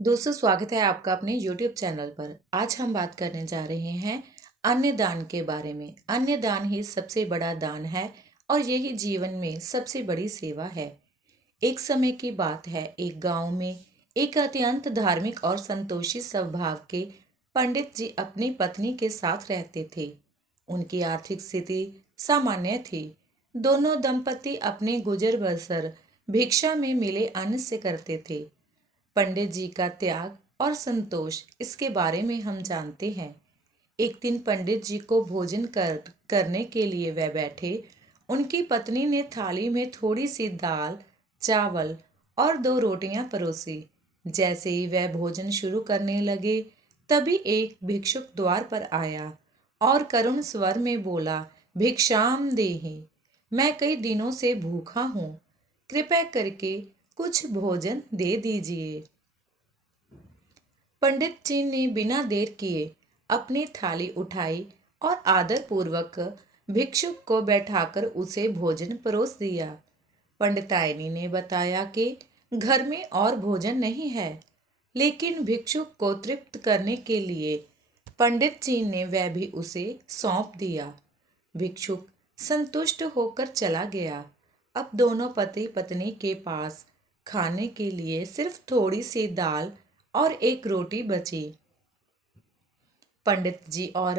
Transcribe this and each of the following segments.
दोस्तों, स्वागत है आपका अपने YouTube चैनल पर। आज हम बात करने जा रहे हैं अन्य दान के बारे में। अन्य दान ही सबसे बड़ा दान है और यही जीवन में सबसे बड़ी सेवा है। एक समय की बात है, एक गांव में एक अत्यंत धार्मिक और संतोषी स्वभाव के पंडित जी अपनी पत्नी के साथ रहते थे। उनकी आर्थिक स्थिति सामान्य थी। दोनों दंपति अपने गुजर बसर भिक्षा में मिले अन्न से करते थे। पंडित जी का त्याग और संतोष, इसके बारे में हम जानते हैं। एक दिन पंडित जी को भोजन करने के लिए वह बैठे। उनकी पत्नी ने थाली में थोड़ी सी दाल, चावल और 2 रोटियां परोसी। जैसे ही वह भोजन शुरू करने लगे, तभी एक भिक्षुक द्वार पर आया और करुण स्वर में बोला, भिक्षाम देहि। मैं कई दिनों से भूखा हूँ, कृपया करके कुछ भोजन दे दीजिए। पंडित जी ने बिना देर किए अपनी थाली उठाई और आदर पूर्वक भिक्षुक को बैठाकर उसे भोजन परोस दिया। पंडिताइनी ने बताया कि घर में और भोजन नहीं है, लेकिन भिक्षुक को तृप्त करने के लिए पंडित जी ने वह भी उसे सौंप दिया। भिक्षुक संतुष्ट होकर चला गया। अब दोनों पति पत्नी के पास खाने के लिए सिर्फ थोड़ी सी दाल और एक रोटी बची। पंडित जी और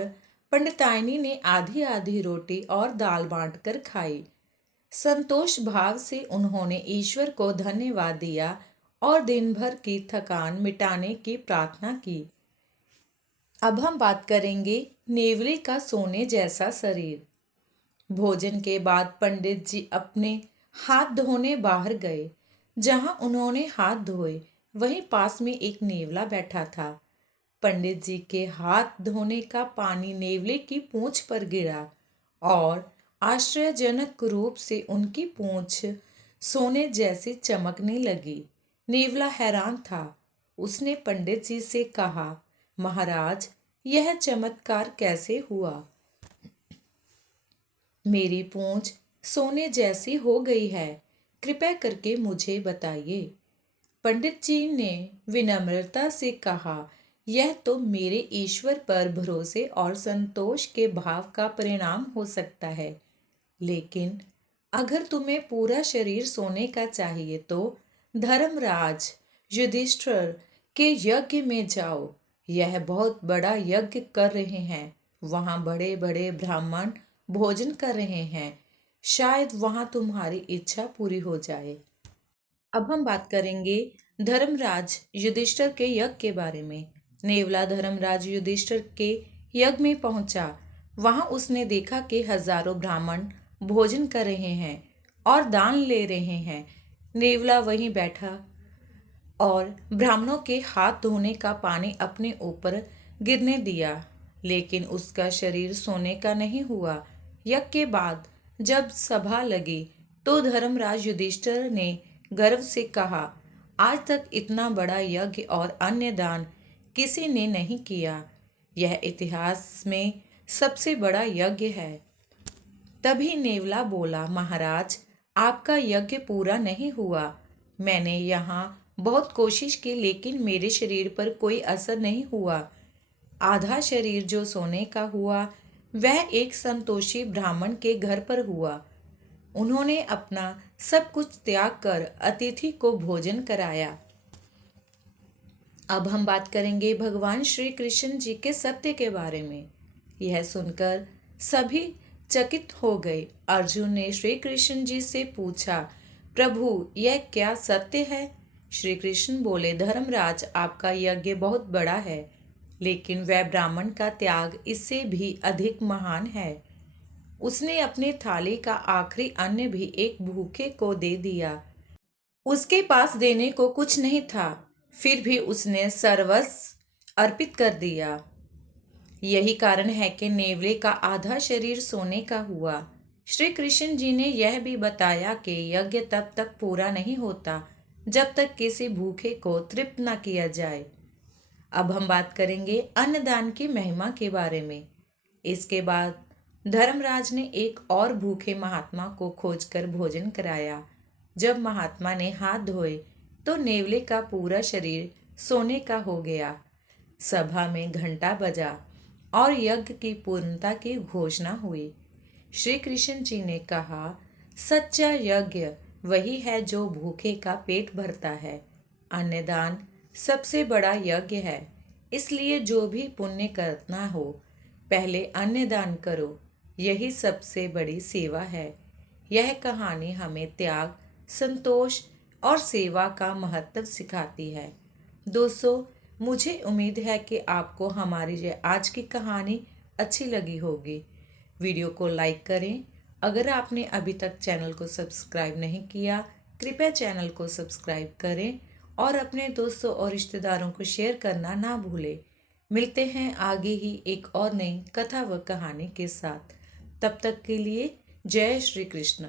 पंडिताइनी ने आधी आधी रोटी और दाल बांटकर खाई। संतोष भाव से उन्होंने ईश्वर को धन्यवाद दिया और दिन भर की थकान मिटाने की प्रार्थना की। अब हम बात करेंगे नेवले का सोने जैसा शरीर। भोजन के बाद पंडित जी अपने हाथ धोने बाहर गए। जहां उन्होंने हाथ धोए, वहीं पास में एक नेवला बैठा था। पंडित जी के हाथ धोने का पानी नेवले की पूंछ पर गिरा और आश्चर्यजनक रूप से उनकी पूंछ सोने जैसी चमकने लगी। नेवला हैरान था। उसने पंडित जी से कहा, महाराज, यह चमत्कार कैसे हुआ? मेरी पूंछ सोने जैसी हो गई है, कृपया करके मुझे बताइए। पंडित जी ने विनम्रता से कहा, यह तो मेरे ईश्वर पर भरोसे और संतोष के भाव का परिणाम हो सकता है, लेकिन अगर तुम्हें पूरा शरीर सोने का चाहिए तो धर्मराज युधिष्ठिर के यज्ञ में जाओ। यह बहुत बड़ा यज्ञ कर रहे हैं। वहाँ बड़े बड़े ब्राह्मण भोजन कर रहे हैं। शायद वहाँ तुम्हारी इच्छा पूरी हो जाए। अब हम बात करेंगे धर्मराज युधिष्ठिर के यज्ञ के बारे में। नेवला धर्मराज युधिष्ठिर के यज्ञ में पहुंचा। वहां उसने देखा कि हजारों ब्राह्मण भोजन कर रहे हैं और दान ले रहे हैं। नेवला वहीं बैठा और ब्राह्मणों के हाथ धोने का पानी अपने ऊपर गिरने दिया, लेकिन उसका शरीर सोने का नहीं हुआ। यज्ञ के बाद जब सभा लगी तो धर्मराज युधिष्ठिर ने गर्व से कहा, आज तक इतना बड़ा यज्ञ और अन्य दान किसी ने नहीं किया। यह इतिहास में सबसे बड़ा यज्ञ है। तभी नेवला बोला, महाराज, आपका यज्ञ पूरा नहीं हुआ। मैंने यहाँ बहुत कोशिश की, लेकिन मेरे शरीर पर कोई असर नहीं हुआ। आधा शरीर जो सोने का हुआ, वह एक संतोषी ब्राह्मण के घर पर हुआ। उन्होंने अपना सब कुछ त्याग कर अतिथि को भोजन कराया। अब हम बात करेंगे भगवान श्री कृष्ण जी के सत्य के बारे में। यह सुनकर सभी चकित हो गए। अर्जुन ने श्री कृष्ण जी से पूछा, प्रभु, यह क्या सत्य है? श्री कृष्ण बोले, धर्मराज, आपका यज्ञ बहुत बड़ा है, लेकिन वह ब्राह्मण का त्याग इससे भी अधिक महान है। उसने अपने थाली का आखिरी अन्न भी एक भूखे को दे दिया। उसके पास देने को कुछ नहीं था, फिर भी उसने सर्वस्व अर्पित कर दिया। यही कारण है कि नेवले का आधा शरीर सोने का हुआ। श्री कृष्ण जी ने यह भी बताया कि यज्ञ तब तक पूरा नहीं होता जब तक किसी भूखे को तृप्त न किया जाए। अब हम बात करेंगे अन्नदान की महिमा के बारे में। इसके बाद धर्मराज ने एक और भूखे महात्मा को खोजकर भोजन कराया। जब महात्मा ने हाथ धोए तो नेवले का पूरा शरीर सोने का हो गया। सभा में घंटा बजा और यज्ञ की पूर्णता की घोषणा हुई। श्री कृष्ण जी ने कहा, सच्चा यज्ञ वही है जो भूखे का पेट भरता है। अन्नदान सबसे बड़ा यज्ञ है। इसलिए जो भी पुण्य करना हो, पहले अन्नदान करो। यही सबसे बड़ी सेवा है। यह कहानी हमें त्याग, संतोष और सेवा का महत्व सिखाती है। दोस्तों, मुझे उम्मीद है कि आपको हमारी ये आज की कहानी अच्छी लगी होगी। वीडियो को लाइक करें। अगर आपने अभी तक चैनल को सब्सक्राइब नहीं किया, कृपया चैनल को सब्सक्राइब करें और अपने दोस्तों और रिश्तेदारों को शेयर करना ना भूलें। मिलते हैं आगे ही एक और नई कथा व कहानी के साथ। तब तक के लिए जय श्री कृष्ण।